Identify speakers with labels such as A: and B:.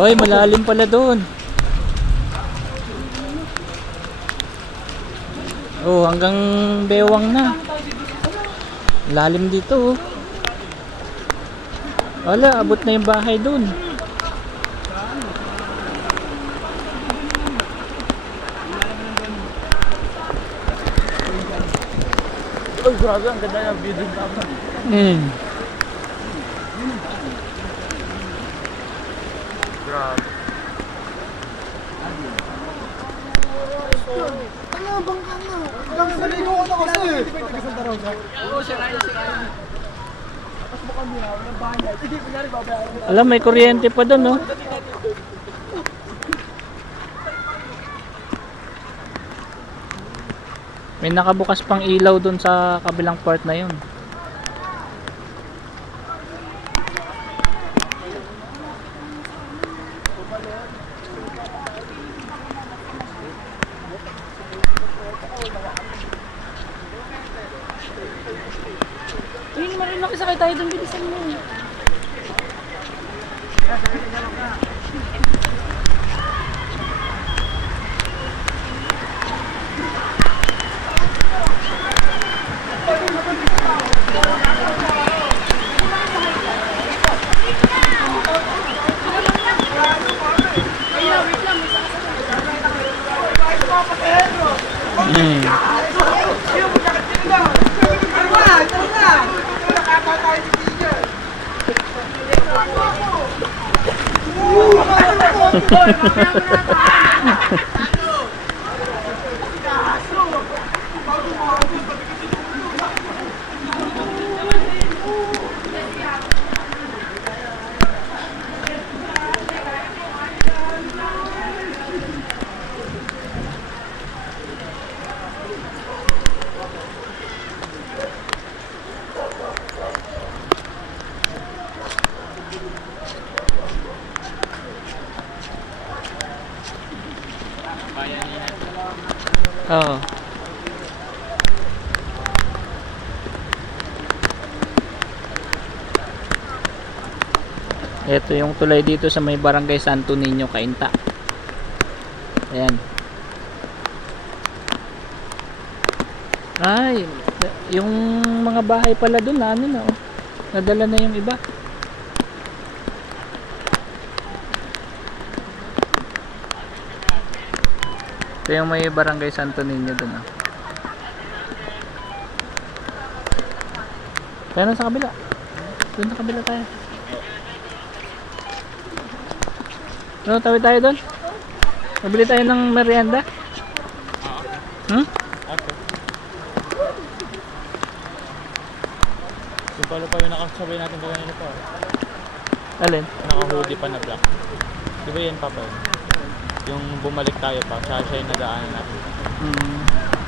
A: Hoy, malalim pala doon. Oh, hanggang bewang na. Lalim dito oh. Wala, abot na yung bahay doon.
B: Uy, grabe, ang ganda ng dun tama.
A: Hmm.
B: Grabe.
C: Ano, bangka nga. Hanggang sa ligo ko na kasi.
B: Oo, sirain na sirain.
C: Tapos mukhang nila, walang bahay. Hindi, kunyari babayaran mo.
A: Alam, may kuryente pa doon oh. May nakabukas pang ilaw doon sa kabilang part na yun.
D: Rin nakisakay tayo doon, bilisan mo.
A: Hmm. 哈哈哈！哈。Oo. Ito yung tulay dito sa may barangay Santo Niño, Cainta. Ayan. Ay, yung mga bahay pala doon ano na oh. Nadala na yung iba. Ito yung may barangay Santo Niño doon ah. Tayo na sa kabila. Doon sa kabila tayo. Ano, tawid tayo doon? Mabili tayo ng merienda? Hmm?
B: Okay. Yung pala pa yung nakasabay natin ba kanina pa?
A: Alin?
B: Naka-hoodie pa na black. Di ba yan papa yun? Yung bumalik tayo pa, siya siya yung nadaanan natin.
A: Hmm.